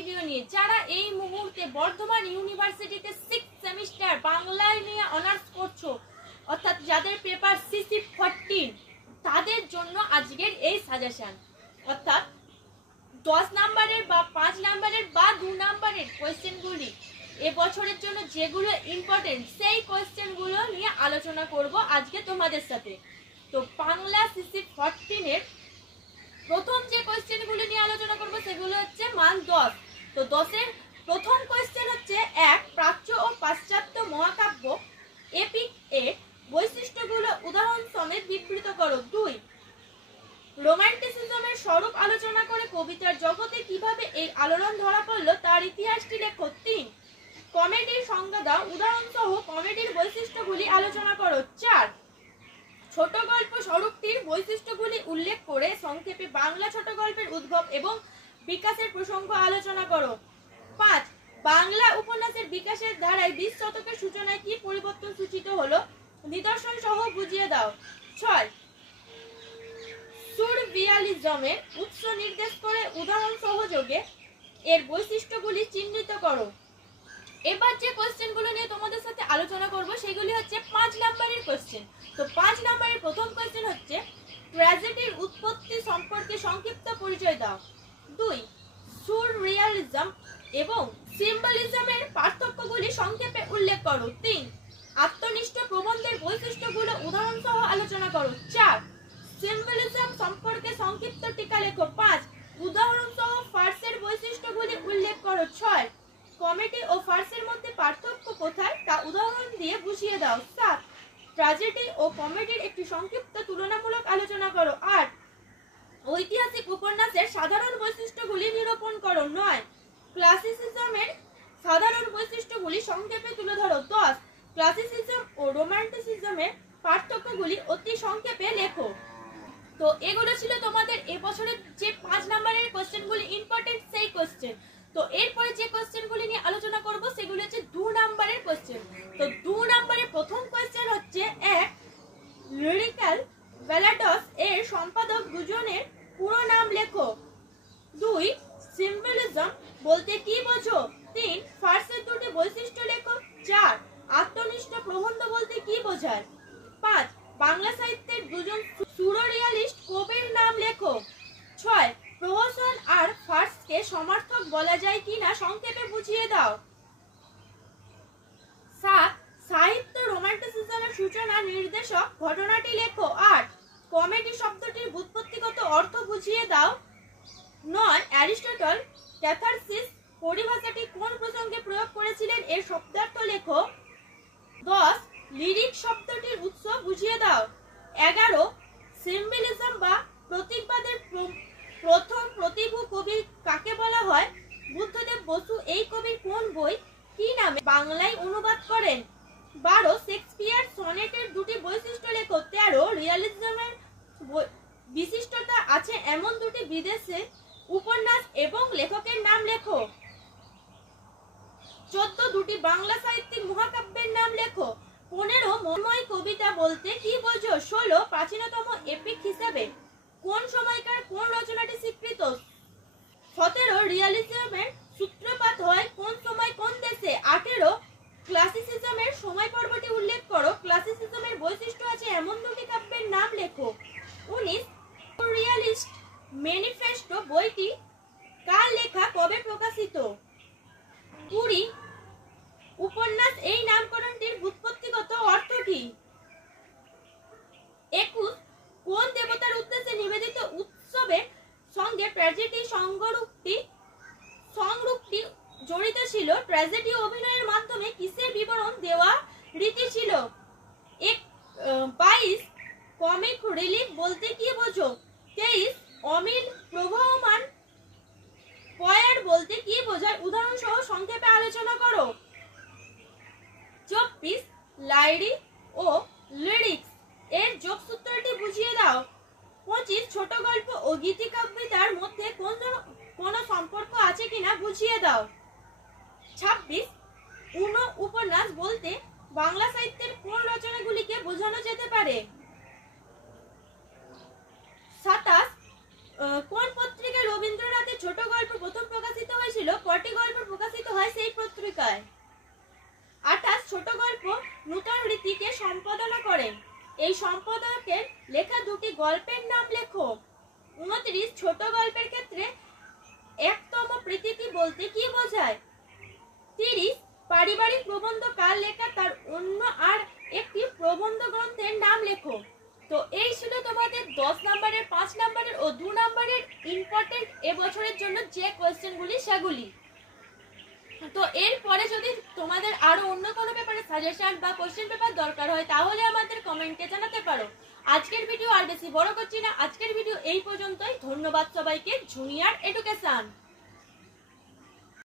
Video নিয়ে। যারা এই মুহূর্তে বর্ধমান ইউনিভার্সিটিতে 6th সেমিস্টার বাংলায় নিয়ে অনার্স করছো, অর্থাৎ যাদের পেপার সিসি 14, তাদের জন্য আজকের এই সাজেশন। অর্থাৎ 10 নাম্বারের বা 5 নাম্বারের বা 2 নাম্বারের কোয়েশ্চেনগুলি এবছরের জন্য যেগুলো ইম্পর্টেন্ট, সেই কোয়েশ্চেনগুলো নিয়ে আলোচনা করব আজকে তোমাদের সাথে। তো বাংলা সিসি 14 এর প্রথম যে কোয়েশ্চেনগুলো নিয়ে আলোচনা করব সেগুলো হচ্ছে মান 10। তো 10 এর প্রথম কোয়েশ্চেন হচ্ছে 1, প্রাচ্য ও পাশ্চাত্য মহাকাব্য এপিক এর বৈশিষ্ট্যগুলো উদাহরণ সমেত বিবৃত করো। 2, রোমান্টিসিজমের স্বরূপ আলোচনা করে কবিতার জগতে কিভাবে এই আলোড়ন ধরা পড়লো তার ইতিহাসটি লেখো। 3, কমেডির সংজ্ঞা দাও, উদাহরণ সহ কমেডির বৈশিষ্ট্যগুলি আলোচনা করো। 4, ছোট গল্প স্বরূপটির বৈশিষ্ট্যগুলি উল্লেখ করে সংক্ষেপে বাংলা ছোট গল্পের উদ্ভব এবং বিকাশের প্রসঙ্গ আলোচনা করো। 5, বাংলা উপন্যাসের বিকাশের ধারায় 20 শতকের সূচনায় কি পরিবর্তন সূচিত হলো নিদর্শন সহ বুঝিয়ে দাও। 6, সুররিয়ালিজমের উৎস নির্দেশ করে উদাহরণ সহযোগে এর বৈশিষ্ট্যগুলি চিহ্নিত করো। এবার যে কোয়েশ্চেনগুলো নিয়ে তোমাদের সাথে আলোচনা করব সেগুলি হচ্ছে 5 নাম্বারের কোয়েশ্চেন। তো 5 নাম্বারের প্রথম কোয়েশ্চেন হচ্ছে ট্র্যাজেডির উৎপত্তি সম্পর্কে সংক্ষিপ্ত পরিচয় দাও। 2, সুররিয়ালিজম এবং সিম্বলিজমের পার্থক্যগুলি সংক্ষেপে উল্লেখ করো। 3, আত্মনিষ্ঠ প্রবন্ধের বৈশিষ্ট্যগুলো উদাহরণ সহ আলোচনা করো। 4, সিম্বলিজম সম্পর্কে সংক্ষিপ্ত টিকা লেখো। 5, উদাহরণ সহ ফার্সের বৈশিষ্ট্যগুলি উল্লেখ করো। 6, কমেডি ও ফার্সের মধ্যে পার্থক্য কোথায় তা উদাহরণ দিয়ে বুঝিয়ে দাও। 7, ট্র্যাজেডি ও কমেডির একটি সংক্ষিপ্ত তুলনামূলক আলোচনা করো। 8, ঐতিহাসিক উপন্যাসের সাধারণ বৈশিষ্ট্যগুলি নিরূপণ করো। 9, ক্লাসিসিজমের সাধারণ বৈশিষ্ট্যগুলি সংক্ষেপে তুলে ধরো। 10, ক্লাসিসিজম ও রোমান্টিসিজমের পার্থক্যগুলি অতি সংক্ষেপে লেখো। তো এগুলো ছিল তোমাদের এবছরের যে 5 নাম্বারের কোশ্চেনগুলি ইম্পর্টেন্ট সেই কোশ্চেন। তো এরপরে যে কোশ্চেনগুলি নিয়ে আলোচনা করব সেগুলো হচ্ছে 2 নাম্বারের কোশ্চেন। তো 2 নাম্বারের প্রথম কোশ্চেন হচ্ছে 1, লিরিক্যাল ব্যালাডস এর সম্পাদক দুজনের পুরো নাম লেখো। 2, সিম্বলিজম বলতে কি বোঝো? 3, ফার্সের দুটি বৈশিষ্ট্য লেখো। 4, আত্মনিষ্ঠ প্রবন্ধ বলতে কি বোঝায়? 5, বাংলা সাহিত্যের দুজন সুররিয়ালিস্ট কবির নাম লেখো। 6, প্রহসন আর ফার্সকে সমার্থক বলা যায় কিনা সংক্ষেপে বুঝিয়ে দাও। 7, সাহিত্য রোমান্টিসিজমের সূচনা নির্দেশক ঘটনাটি লেখো। 8, কমেডি শব্দটির ব্যুৎপত্তিগত অর্থ বুঝিয়ে দাও। 9, অ্যারিস্টটল ক্যাথারসিস পরিভাষাটি কোন প্রসঙ্গে প্রয়োগ করেছিলেন এর শব্দার্থ লেখো। 10, লিরিক শব্দটির উৎস বুঝিয়ে দাও। 11, সিম্বলিজম বা প্রতীকবাদের প্রথম প্রতিভু কবি কাকে বলা হয়? বুদ্ধদেব বসু এই কবির কোন বই কি নামে বাংলায় অনুবাদ করেন? 12, শেক্সপিয়ার সনেটের দুটি বৈশিষ্ট্য লেখো। 13, রিয়ালিজমের বিশিষ্টতা আছে এমন দুটি বিদেশে উপন্যাস এবং লেখকের নাম লেখো। 14, দুটি বাংলা সাহিত্যিক মহাকাব্যের নাম লেখো। 15, মনময় কবিতা বলতে কি বোঝো? 16, প্রাচীনতম এপিক হিসেবে কোন সময়কার কোন রচনাটি স্বীকৃত? 17, রিয়ালিজমের সূত্রপাত হয় কোন সময় কোন দেশে? 18, ক্লাসিসিজমের সময় পর্বটি উল্লেখ করো। ক্লাসিসিজমের বৈশিষ্ট্য আছে এমন দুটি কাব্যের নাম লেখো। 19, রিয়ালিস্ট ম্যানিফেস্টো বইটি কার লেখা, কবে প্রকাশিত? 20, উপন্যাস এই নামকরণটির ব্যুৎপত্তিগত অর্থ কি? 21, কোন দেবতার উদ্দেশ্যে নিবেদিত উৎসবের সঙ্গে ট্র্যাজেডি সংরূপটি জড়িত ছিল? ট্র্যাজেডি অভিনয়ের মাধ্যমে কিসের বিবরণ দেওয়া রীতি ছিল? 22, কমিক রিলিফ বলতে কি বোঝো? 23, অমিল প্রবহমান পয়ার বলতে কি বোঝায় উদাহরণ সহ সংক্ষেপে আলোচনা করো। 24, লাইরি ও লিরিক্স এর যোগসূত্রটি বুঝিয়ে দাও। 25, ছোট গল্প ও গীতিকাব্যিতার মধ্যে কোন সম্পর্ক আছে কিনা বুঝিয়ে দাও। 26, উপন্যাস বলতে বাংলা সাহিত্যের কোন রচনাগুলিকে বোঝানো যেতে পারে? 27, কোন পত্রিকায় রবীন্দ্রনাথের ছোট গল্প প্রথম প্রকাশিত হয়েছিল? সম্পাদনা করেন? এই সম্পাদকের লেখা দুটি গল্পের নাম লেখো। 29 ছোট গল্পের ক্ষেত্রে একতম প্রীতিটি বলতে কি বোঝায়? 30 পারিবারিক প্রবন্ধ কার লেখা তার অন্য আর একটি প্রবন্ধ গ্রন্থের নাম লেখো। তো এই ছিল তোমাদের 10 নম্বরের, 5 নম্বরের ও 2 নম্বরের ইম্পর্টেন্ট এবছরের জন্য যে কোয়েশ্চেনগুলি সেগুলি। তো এরপরে যদি তোমাদের আরো অন্য কোনো পেপারে সাজেশন বা কোশ্চেন পেপার দরকার হয় তাহলে আমাদের কমেন্টে জানাতে পারো। আজকের ভিডিও আর বেশি বড় করছি না, আজকের ভিডিও এই পর্যন্তই। ধন্যবাদ সবাইকে। Junior education.